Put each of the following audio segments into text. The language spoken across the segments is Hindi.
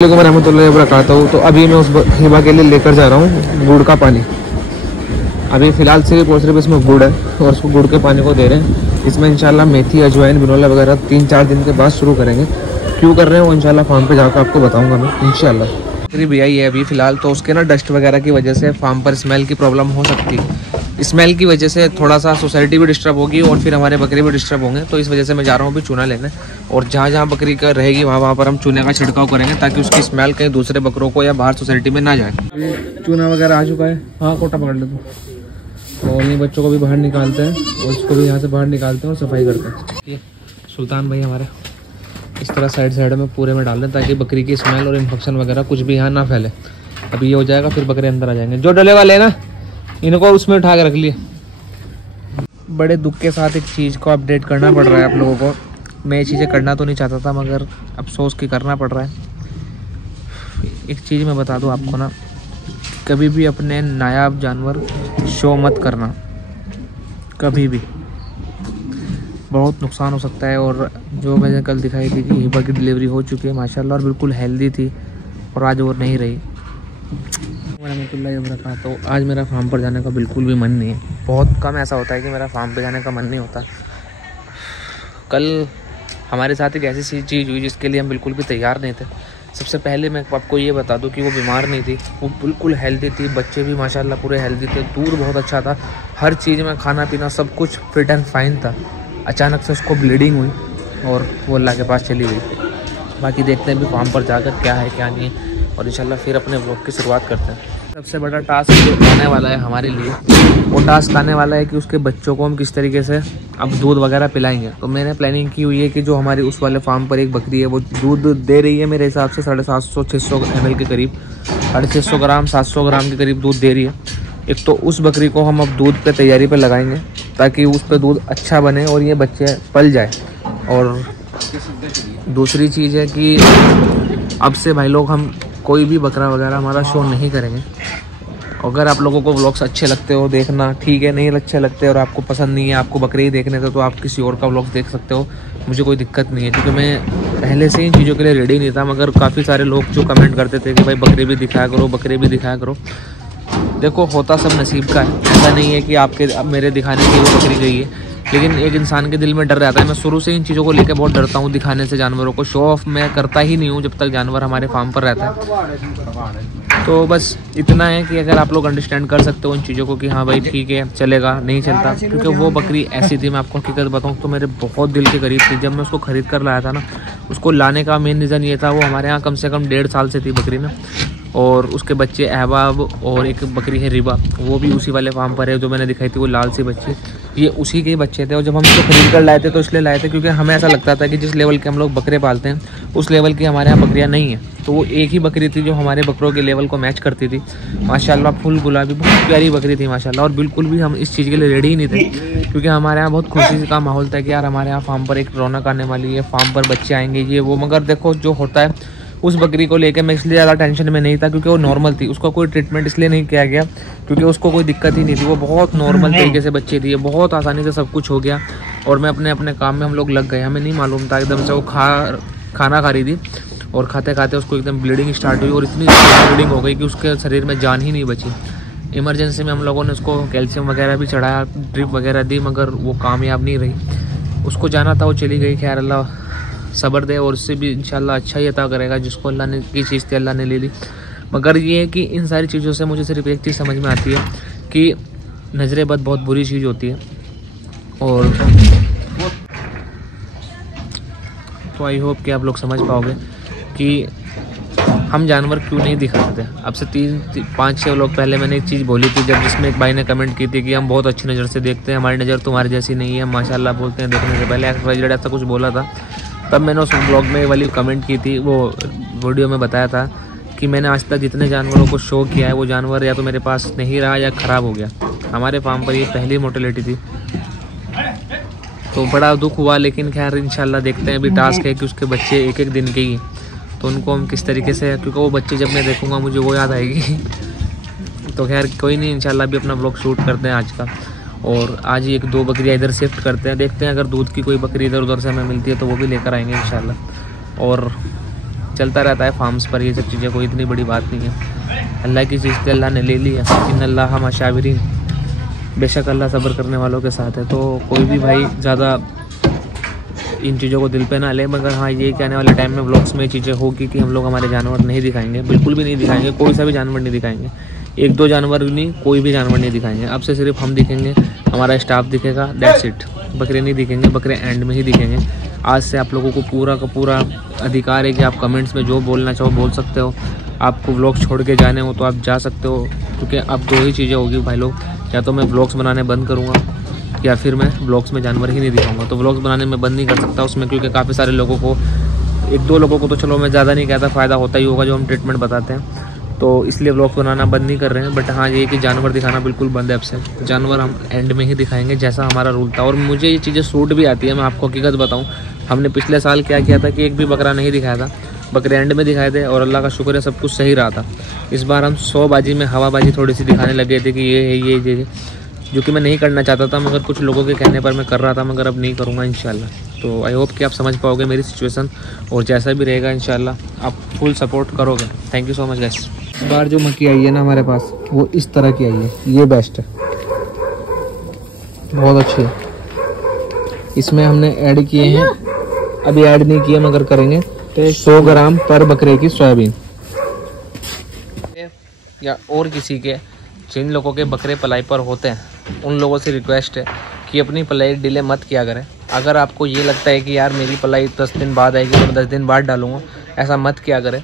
रहमतुल्लाहि व बरकातहू। तो अभी मैं उस हिबा के लिए लेकर जा रहा हूँ गुड़ का पानी। अभी फ़िलहाल सिर्फ और सिर्फ इसमें गुड़ है और उसको गुड़ के पानी को दे रहे हैं। इसमें इंशाल्लाह मेथी, अजवाइन, बिनोला वगैरह 3-4 दिन के बाद शुरू करेंगे। क्यों कर रहे हैं वो इंशाल्लाह फार्म पे जाकर आपको बताऊँगा मैं इंशाल्लाह। बकरी भी आई है अभी फ़िलहाल, तो उसके ना डस्ट वगैरह की वजह से फार्म पर स्मेल की प्रॉब्लम हो सकती है। स्मेल की वजह से थोड़ा सा सोसाइटी भी डिस्टर्ब होगी और फिर हमारे बकरी भी डिस्टर्ब होंगे। तो इस वजह से मैं जा रहा हूँ अभी चूना लेने, और जहाँ जहाँ बकरी का रहेगी वहाँ पर हम चूने का छिड़काव करेंगे ताकि उसकी स्मेल कहीं दूसरे बकरों को या बाहर सोसाइटी में ना जाए। चूना वगैरह आ चुका है। हाँ, कोटा पकड़ ले तू। और ये बच्चों को भी बाहर निकालते हैं और इसको भी यहाँ से बाहर निकालते हैं और सफाई करते हैं। ये सुल्तान भाई हमारे इस तरह साइड में पूरे में डाल दें ताकि बकरी की स्मेल और इन्फेक्शन वगैरह कुछ भी यहाँ ना फैले। अभी ये हो जाएगा फिर बकरे अंदर आ जाएंगे। जो डले वाले ना इनको उसमें उठा के रख लिए। बड़े दुख के साथ एक चीज़ को अपडेट करना पड़ रहा है आप लोगों को। मैं ये चीज़ें करना तो नहीं चाहता था मगर अफसोस की करना पड़ रहा है। एक चीज़ मैं बता दूं आपको ना, कभी भी अपने नायाब जानवर शो मत करना, कभी भी। बहुत नुकसान हो सकता है। और जो मैंने कल दिखाई थी कि हिबा की डिलीवरी हो चुकी है माशाल्लाह और बिल्कुल हेल्दी थी, और आज वो नहीं रही। तो आज मेरा फार्म पर जाने का बिल्कुल भी मन नहीं है। बहुत कम ऐसा होता है कि मेरा फार्म पर जाने का मन नहीं होता। कल हमारे साथ एक ऐसी चीज़ हुई जिसके लिए हम बिल्कुल भी तैयार नहीं थे। सबसे पहले मैं आपको ये बता दूं कि वो बीमार नहीं थी, वो बिल्कुल हेल्दी थी। बच्चे भी माशाल्लाह पूरे हेल्दी थे, दूध बहुत अच्छा था, हर चीज़ में खाना पीना सब कुछ फिट एंड फाइन था। अचानक से उसको ब्लीडिंग हुई और वो अल्लाह के पास चली गई। बाकी देखते हैं अभी फार्म पर जाकर क्या है क्या नहीं है, और इंशाल्लाह फिर अपने व्लॉग की शुरुआत करते हैं। सबसे बड़ा टास्क जो आने वाला है हमारे लिए, वो टास्क आने वाला है कि उसके बच्चों को हम किस तरीके से अब दूध वगैरह पिलाएंगे। तो मैंने प्लानिंग की हुई है कि जो हमारी उस वाले फार्म पर एक बकरी है वो दूध दे रही है मेरे हिसाब से 750-600 ml के करीब, 650 ग्राम 700 ग्राम के करीब दूध दे रही है। एक तो उस बकरी को हम अब दूध पे तैयारी पे लगाएंगे ताकि उस पर दूध अच्छा बने और ये बच्चे पल जाए। और दूसरी चीज़ है कि अब से भाई लोग हम कोई भी बकरा वगैरह हमारा शो नहीं करेंगे। अगर आप लोगों को व्लॉग्स अच्छे लगते हो देखना ठीक है, नहीं अच्छे लगते और आपको पसंद नहीं है, आपको बकरे ही देखने थे, तो आप किसी और का व्लॉग्स देख सकते हो, मुझे कोई दिक्कत नहीं है। क्योंकि मैं पहले से इन चीज़ों के लिए रेडी नहीं था, मगर काफ़ी सारे लोग जो कमेंट करते थे कि भाई बकरे भी दिखाया करो, बकरे भी दिखाया करो। देखो होता सब नसीब का है, ऐसा नहीं है कि अब मेरे दिखाने की वो बकरी गई है, लेकिन एक इंसान के दिल में डर रहता है। मैं शुरू से इन चीज़ों को लेकर बहुत डरता हूँ दिखाने से। जानवरों को शो ऑफ मैं करता ही नहीं हूँ जब तक जानवर हमारे फार्म पर रहता है। तो बस इतना है कि अगर आप लोग अंडरस्टैंड कर सकते हो उन चीज़ों को कि हाँ भाई ठीक है चलेगा, नहीं चलता। क्योंकि वो बकरी ऐसी थी, मैं आपको हकीकत बताऊँ तो मेरे बहुत दिल के करीब थी। जब मैं उसको ख़रीद कर लाया था ना, उसको लाने का मेन रीज़न ये था, वो हमारे यहाँ कम से कम 1.5 साल से थी बकरी ना, और उसके बच्चे अहबाब और एक बकरी है रिबा, वो भी उसी वाले फार्म पर है जो मैंने दिखाई थी, वो लाल सी बच्ची, ये उसी के बच्चे थे। और जब हम इसको खरीद कर लाए थे तो इसलिए लाए थे क्योंकि हमें ऐसा लगता था कि जिस लेवल के हम लोग बकरे पालते हैं उस लेवल की हमारे यहाँ बकरियाँ नहीं हैं। तो वो एक ही बकरी थी जो हमारे बकरों के लेवल को मैच करती थी माशाल्लाह। फुल गुलाबी बहुत प्यारी बकरी थी माशाल्लाह। और बिल्कुल भी हम इस चीज़ के लिए रेडी ही नहीं थे क्योंकि हमारे यहाँ बहुत खुशी का माहौल था कि यार हमारे यहाँ फार्म पर एक रौनक आने वाली है, फार्म पर बच्चे आएंगे ये वो। मगर देखो जो होता है, उस बकरी को लेकर मैं इसलिए ज़्यादा टेंशन में नहीं था क्योंकि वो नॉर्मल थी। उसका कोई ट्रीटमेंट इसलिए नहीं किया गया क्योंकि उसको कोई दिक्कत ही नहीं थी, वो बहुत नॉर्मल तरीके से बच्चे थी, बहुत आसानी से सब कुछ हो गया। और मैं अपने काम में हम लोग लग गए, हमें नहीं मालूम था। एकदम से वो खाना खा रही थी और खाते खाते उसको एकदम ब्लीडिंग स्टार्ट हुई और इतनी ब्लीडिंग हो गई कि उसके शरीर में जान ही नहीं बची। इमरजेंसी में हम लोगों ने उसको कैल्शियम वगैरह भी चढ़ाया, ड्रिप वगैरह दी, मगर वो कामयाब नहीं रही। उसको जाना था, वो चली गई। खैर अल्लाह सब्र दे और उससे भी इंशाल्लाह अच्छा ही अता करेगा। जिसको अल्लाह ने की चीज़ थी अल्लाह ने ले ली। मगर ये है कि इन सारी चीज़ों से मुझे सिर्फ एक चीज़ समझ में आती है कि नजर बद बहुत बुरी चीज़ होती है। और तो आई होप कि आप लोग समझ पाओगे कि हम जानवर क्यों नहीं दिखाते। अब से 3-5-6 लोग पहले मैंने एक चीज़ बोली थी, जब जिसमें एक भाई ने कमेंट की थी कि हम बहुत अच्छी नज़र से देखते हैं, हमारी नज़र तुम्हारी जैसी नहीं है माशाल्लाह बोलते हैं देखने से पहले। ऐसा कुछ बोला था, तब मैंने उस ब्लॉग में वाली कमेंट की थी, वो वीडियो में बताया था कि मैंने आज तक जितने जानवरों को शो किया है वो जानवर या तो मेरे पास नहीं रहा या ख़राब हो गया। हमारे फार्म पर ये पहली मोर्टेलिटी थी, तो बड़ा दुख हुआ। लेकिन खैर इंशाल्लाह देखते हैं। अभी टास्क है कि उसके बच्चे एक दिन के ही, तो उनको हम किस तरीके से, क्योंकि वो बच्चे जब मैं देखूँगा मुझे वो याद आएगी। तो खैर कोई नहीं, इंशाल्लाह अभी अपना ब्लॉग शूट करते हैं आज का। और आज ही 1-2 बकरियाँ इधर शिफ्ट करते हैं, देखते हैं अगर दूध की कोई बकरी इधर उधर से हमें मिलती है तो वो भी लेकर आएंगे इंशाल्लाह। और चलता रहता है फार्म्स पर ये सब चीज़ें, कोई इतनी बड़ी बात नहीं है। अल्लाह की चीज़ तो अल्लाह ने ले ली है, इन्नल्लाह मअ साबिरीन, बेशक अल्लाह सब्र करने वालों के साथ है। तो कोई भी भाई ज़्यादा इन चीज़ों को दिल पे ना ले, मगर हाँ ये कि आने वाले टाइम में व्लॉग्स में चीज़ें होगी कि हम लोग हमारे जानवर नहीं दिखाएंगे, बिल्कुल भी नहीं दिखाएंगे, कोई सा भी जानवर नहीं दिखाएंगे, 1-2 जानवर नहीं, कोई भी जानवर नहीं दिखाएंगे। अब से सिर्फ हम दिखेंगे, हमारा स्टाफ दिखेगा, दैट्स इट। बकरे नहीं दिखेंगे, बकरे एंड में ही दिखेंगे। आज से आप लोगों को पूरा का पूरा अधिकार है कि आप कमेंट्स में जो बोलना चाहो बोल सकते हो। आपको व्लॉग छोड़ के जाने हो तो आप जा सकते हो, क्योंकि अब 2 ही चीज़ें होगी भाई लोग, या तो मैं व्लॉग्स बनाने बंद करूँगा या फिर मैं व्लॉग्स में जानवर ही नहीं दिखाऊंगा। तो व्लॉग्स बनाने में बंद नहीं कर सकता उसमें, क्योंकि काफ़ी सारे लोगों को, 1-2 लोगों को तो चलो मैं ज़्यादा नहीं कहता, फ़ायदा होता ही होगा जो हम ट्रीटमेंट बताते हैं, तो इसलिए व्लॉग्स बनाना बंद नहीं कर रहे हैं। बट हाँ ये कि जानवर दिखाना बिल्कुल बंद है अब से। जानवर हम एंड में ही दिखाएंगे जैसा हमारा रूल था, और मुझे ये चीज़ें सूट भी आती है। मैं आपको हकीकत बताऊँ, हमने पिछले साल क्या किया था कि एक भी बकरा नहीं दिखाया था, बकरे एंड में दिखाए थे, और अल्लाह का शुक्र है सब कुछ सही रहा था। इस बार हम 100 बाजी में हवाबाजी थोड़ी सी दिखाने लगे थे कि ये है ये, जो कि मैं नहीं करना चाहता था, मगर कुछ लोगों के कहने पर मैं कर रहा था, मगर अब नहीं करूँगा इंशाल्लाह। तो आई होप कि आप समझ पाओगे मेरी सिचुएशन, और जैसा भी रहेगा इंशाल्लाह आप फुल सपोर्ट करोगे। Thank you so much guys. इस बार जो मक्की आई है ना हमारे पास, वो इस तरह की आई है, ये बेस्ट है, बहुत अच्छी है। इसमें हमने ऐड किए हैं, अभी ऐड नहीं किए मगर करेंगे, 100 ग्राम पर बकरे की सोयाबीन। या और किसी के, जिन लोगों के बकरे पलाई पर होते हैं, उन लोगों से रिक्वेस्ट है कि अपनी पलाई डिले मत किया करें। अगर आपको ये लगता है कि यार मेरी पलाई 10 दिन बाद आएगी तो मैं 10 दिन बाद डालूंगा, ऐसा मत किया करें।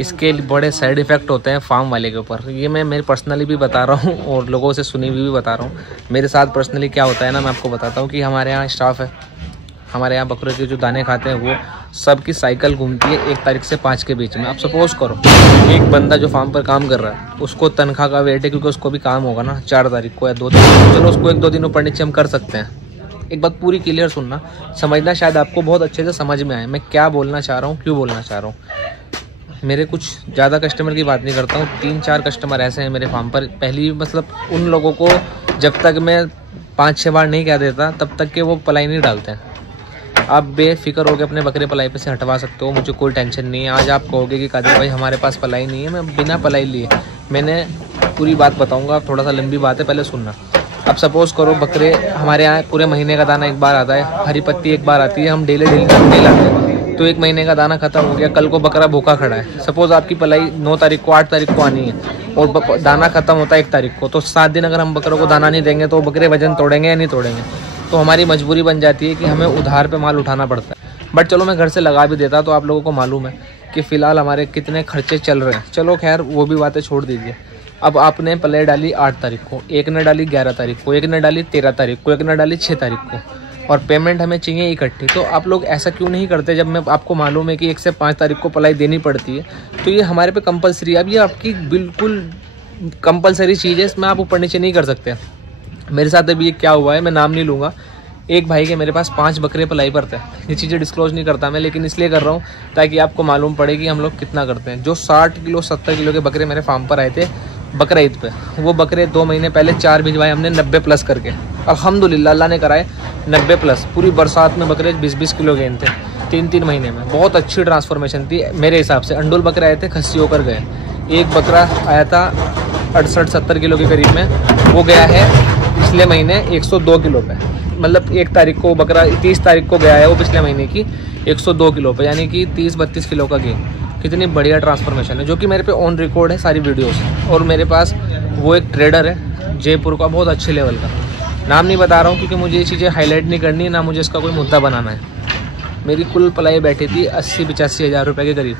इसके बड़े साइड इफ़ेक्ट होते हैं फार्म वाले के ऊपर। ये मैं मेरे पर्सनली भी बता रहा हूँ और लोगों से सुनी हुई भी बता रहा हूँ। मेरे साथ पर्सनली क्या होता है ना, मैं आपको बताता हूँ कि हमारे यहाँ स्टाफ है, हमारे यहाँ बकरे के जो दाने खाते हैं वो सबकी साइकिल घूमती है 1 तारीख से 5 के बीच में। आप सपोज करो एक बंदा जो फार्म पर काम कर रहा है, उसको तनख्वाह का वेट है, क्योंकि उसको भी काम होगा ना 4 तारीख को या 2 तारीख को, चलो उसको 1-2 दिन ऊपर नीचे हम कर सकते हैं। एक बात पूरी क्लियर सुनना, समझना, शायद आपको बहुत अच्छे से समझ में आए मैं क्या बोलना चाह रहा हूँ, क्यों बोलना चाह रहा हूँ। मेरे कुछ ज़्यादा कस्टमर की बात नहीं करता हूँ, 3-4 कस्टमर ऐसे हैं मेरे फार्म पर। पहली मतलब उन लोगों को जब तक मैं 5-6 बार नहीं कह देता तब तक के वो पलाई नहीं डालते हैं। आप बेफिक्र होकर अपने बकरे पलाई पे से हटवा सकते हो, मुझे कोई टेंशन नहीं है। आज आप कहोगे कि कादिर भाई हमारे पास पलाई नहीं है, मैं बिना पलाई लिए, मैंने पूरी बात बताऊंगा, थोड़ा सा लंबी बात है, पहले सुनना। अब सपोज़ करो बकरे हमारे यहाँ पूरे महीने का दाना एक बार आता है, हरी पत्ती एक बार आती है, हम डेली नहीं लाते हैं, तो 1 महीने का दाना खत्म हो गया, कल को बकरा भूखा खड़ा है। सपोज़ आपकी पलाई 9 तारीख को 8 तारीख को आनी है और दाना खत्म होता है 1 तारीख को, तो 7 दिन अगर हम बकरों को दाना नहीं देंगे तो बकरे वजन तोड़ेंगे या नहीं तोड़ेंगे। तो हमारी मजबूरी बन जाती है कि हमें उधार पे माल उठाना पड़ता है। बट चलो मैं घर से लगा भी देता, तो आप लोगों को मालूम है कि फ़िलहाल हमारे कितने खर्चे चल रहे हैं। चलो खैर वो भी बातें छोड़ दीजिए। अब आपने पलाई डाली 8 तारीख को, एक ने डाली 11 तारीख को, एक ने डाली 13 तारीख को, एक ने डाली 6 तारीख को, और पेमेंट हमें चाहिए इकट्ठी। तो आप लोग ऐसा क्यों नहीं करते? जब मैं आपको मालूम है कि 1 से 5 तारीख को पलाई देनी पड़ती है, तो ये हमारे पे कंपलसरी है। अब ये आपकी बिल्कुल कंपलसरी चीज़ है, इसमें आप ऊपर नीचे नहीं कर सकते। मेरे साथ अभी ये क्या हुआ है, मैं नाम नहीं लूँगा, एक भाई के मेरे पास 5 बकरे पलाई पर थे। ये चीज़ें डिस्क्लोज नहीं करता मैं, लेकिन इसलिए कर रहा हूँ ताकि आपको मालूम पड़े कि हम लोग कितना करते हैं। जो 60 किलो 70 किलो के बकरे मेरे फार्म पर आए थे बकरा ईद पे, वो बकरे 2 महीने पहले 4 भिजवाए हमने 90+ करके। अल्हम्दुलिल्लाह अल्लाह ने कराए 90+। पूरी बरसात में बकरे 20-20 किलो गेंद थे 3-3 महीने में। बहुत अच्छी ट्रांसफॉर्मेशन थी मेरे हिसाब से। अंडुल बकरे आए थे, खस्सी होकर गए। एक बकरा आया था 68-70 किलो के करीब में, वो गया है पिछले महीने 102 किलो पे। मतलब 1 तारीख को बकरा 30 तारीख को गया है वो पिछले महीने की 102 किलो पे, यानी कि 30-32 किलो का गेन। कितनी बढ़िया ट्रांसफॉर्मेशन है, जो कि मेरे पे ऑन रिकॉर्ड है सारी वीडियोस। और मेरे पास वो एक ट्रेडर है जयपुर का, बहुत अच्छे लेवल का, नाम नहीं बता रहा हूँ क्योंकि मुझे ये चीज़ें हाईलाइट नहीं करनी, ना मुझे इसका कोई मुद्दा बनाना है। मेरी कुल पलाई बैठी थी 80-85 हज़ार रुपये के करीब।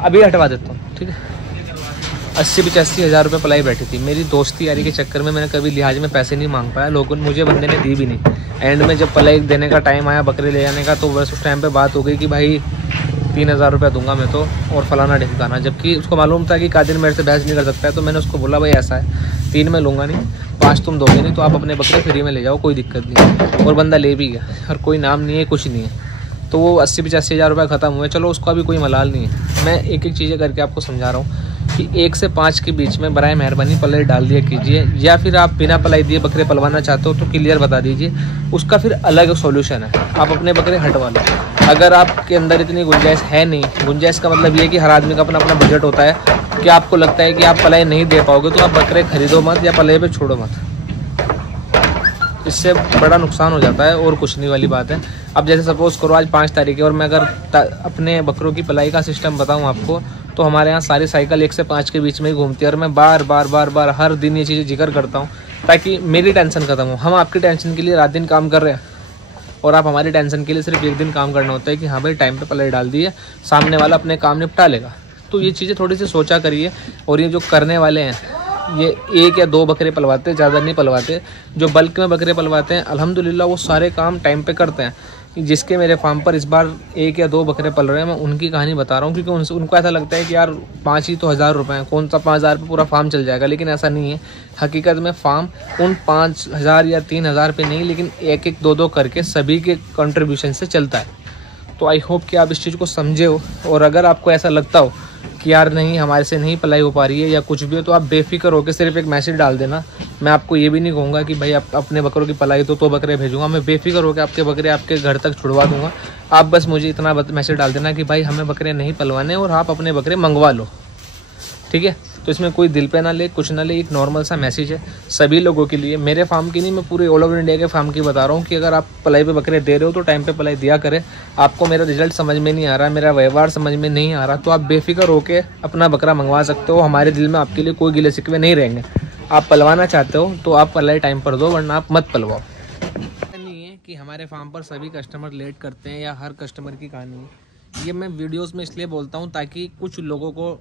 अभी हटवा देता हूँ, ठीक है। 80-85 हज़ार रुपये पलाई बैठी थी। मेरी दोस्ती यारी के चक्कर में मैंने कभी लिहाज में पैसे नहीं मांग पाया, लोगों ने मुझे बंदे ने दी भी नहीं। एंड में जब पलाई देने का टाइम आया बकरे ले जाने का, तो बस उस टाइम पे बात हो गई कि भाई 3000 रुपये दूंगा मैं तो, और फलाना ढिमकाना। जबकि उसको मालूम था कि कादिर मेरे से बहस नहीं कर सकता है। तो मैंने उसको बोला भाई ऐसा है, 3 मैं लूँगा नहीं, 5 तुम दोगे नहीं, तो आप अपने बकरे फ्री में ले जाओ, कोई दिक्कत नहीं। और बंदा ले भी गया, और कोई नाम नहीं है, कुछ नहीं है। तो वो 80-85 हज़ार रुपये ख़त्म हुए। चलो उसका भी कोई मलाल नहीं है। मैं एक एक चीज़ें करके आपको समझा रहा हूँ कि 1 से 5 के बीच में बराए मेहरबानी पलाई डाल दिया कीजिए, या फिर आप बिना पलाई दिए बकरे पलवाना चाहते हो तो क्लियर बता दीजिए, उसका फिर अलग सॉल्यूशन है, आप अपने बकरे हटवा लो। अगर आपके अंदर इतनी गुंजाइश है नहीं, गुंजाइश का मतलब ये है कि हर आदमी का अपना अपना बजट होता है, कि आपको लगता है कि आप पलाई नहीं दे पाओगे तो आप बकरे खरीदो मत या पलाई पे छोड़ो मत, इससे बड़ा नुकसान हो जाता है और कुछ नहीं वाली बात है। अब जैसे सपोज करो आज 5 तारीख है और मैं अगर अपने बकरों की पलाई का सिस्टम बताऊं आपको, तो हमारे यहाँ सारी साइकिल 1 से 5 के बीच में ही घूमती है और मैं बार बार हर दिन ये चीज़ें जिक्र करता हूँ ताकि मेरी टेंशन खत्म हो। हम आपकी टेंशन के लिए रात दिन काम कर रहे हैं और आप हमारी टेंशन के लिए सिर्फ एक दिन काम करना होता है कि हाँ भाई टाइम पे पलाई डाल दी है, सामने वाला अपने काम निपटा लेगा। तो ये चीज़ें थोड़ी सी सोचा करिए। और ये जो करने वाले हैं ये 1 या 2 बकरे पलवाते, ज़्यादा नहीं पलवाते। जो बल्क में बकरे पलवाते हैं अल्हम्दुलिल्लाह वो सारे काम टाइम पे करते हैं। जिसके मेरे फार्म पर इस बार 1 या 2 बकरे पल रहे हैं, मैं उनकी कहानी बता रहा हूँ, क्योंकि उनको ऐसा लगता है कि यार 5 ही तो 1000 रुपये हैं, कौन सा 5000 पे पूरा फार्म चल जाएगा। लेकिन ऐसा नहीं है, हकीकत में फार्म उन 5000 या 3000 पे नहीं, लेकिन 1-1, 2-2 करके सभी के कंट्रीब्यूशन से चलता है। तो आई होप कि आप इस चीज़ को समझे हो। और अगर आपको ऐसा लगता हो कि यार नहीं हमारे से नहीं पलाई हो पा रही है या कुछ भी हो, तो आप बेफिक्र होकर सिर्फ एक मैसेज डाल देना। मैं आपको ये भी नहीं कहूँगा कि भाई आप अपने बकरों की पलाई तो बकरे भेजूँगा, मैं बेफिक्र होकर आपके बकरे आपके घर तक छुड़वा दूँगा। आप बस मुझे इतना मैसेज डाल देना कि भाई हमें बकरे नहीं पलवाने और आप अपने बकरे मंगवा लो, ठीक है। तो इसमें कोई दिल पे ना ले, कुछ ना ले, एक नॉर्मल सा मैसेज है सभी लोगों के लिए, मेरे फार्म की नहीं, मैं पूरे ऑल ओवर इंडिया के फार्म की बता रहा हूँ कि अगर आप पलाई पे बकरे दे रहे हो तो टाइम पे पलाई दिया करें। आपको मेरा रिजल्ट समझ में नहीं आ रहा, मेरा व्यवहार समझ में नहीं आ रहा, तो आप बेफिक्र होकर अपना बकरा मंगवा सकते हो। हमारे दिल में आपके लिए कोई गिले शिकवे नहीं रहेंगे। आप पलवाना चाहते हो तो आप पलाई टाइम पर दो, वरना आप मत पलवाओ। नहीं है कि हमारे फार्म पर सभी कस्टमर लेट करते हैं या हर कस्टमर की कहानी है। ये मैं वीडियोज़ में इसलिए बोलता हूँ ताकि कुछ लोगों को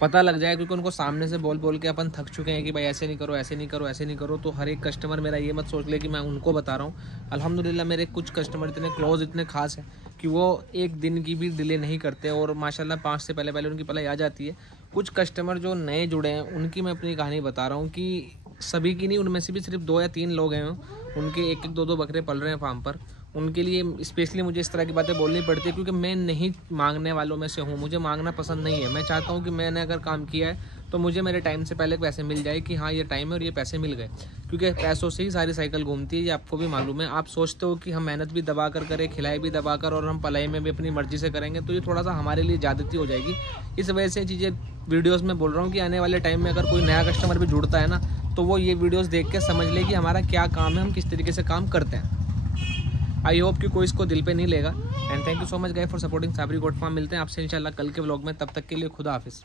पता लग जाए, क्योंकि उनको सामने से बोल के अपन थक चुके हैं कि भाई ऐसे नहीं करो, ऐसे नहीं करो, ऐसे नहीं करो। तो हर एक कस्टमर मेरा ये मत सोच ले कि मैं उनको बता रहा हूँ। अल्हम्दुलिल्लाह मेरे कुछ कस्टमर इतने क्लोज, इतने खास हैं कि वो एक दिन की भी डिले नहीं करते और माशाल्लाह 5 से पहले उनकी पलाई आ जाती है। कुछ कस्टमर जो नए जुड़े हैं उनकी मैं अपनी कहानी बता रहा हूँ कि सभी की नहीं, उनमें से भी सिर्फ 2 या 3 लोग हैं उनके 1-1, 2-2 बकरे पल रहे हैं फार्म पर। उनके लिए स्पेशली मुझे इस तरह की बातें बोलनी पड़ती है क्योंकि मैं नहीं मांगने वालों में से हूँ, मुझे मांगना पसंद नहीं है। मैं चाहता हूँ कि मैंने अगर काम किया है तो मुझे मेरे टाइम से पहले पैसे मिल जाए कि हाँ ये टाइम है और ये पैसे मिल गए, क्योंकि पैसों से ही सारी साइकिल घूमती है, ये आपको भी मालूम है। आप सोचते हो कि हम मेहनत भी दबा कर करें, खिलाई भी दबा कर और हम पलाई में भी अपनी मर्जी से करेंगे, तो ये थोड़ा सा हमारे लिए ज़्यादती हो जाएगी। इस वजह से चीज़ें वीडियोज़ में बोल रहा हूँ कि आने वाले टाइम में अगर कोई नया कस्टमर भी जुड़ता है ना, तो वो ये वीडियोज़ देख के समझ ले कि हमारा क्या काम है, हम किस तरीके से काम करते हैं। आई होप कि कोई इसको दिल पे नहीं लेगा। And thank you so much guys for supporting Sabri goat farm. मिलते हैं आपसे इंशाल्लाह कल के व्लॉग में, तब तक के लिए खुदा हाफिज़।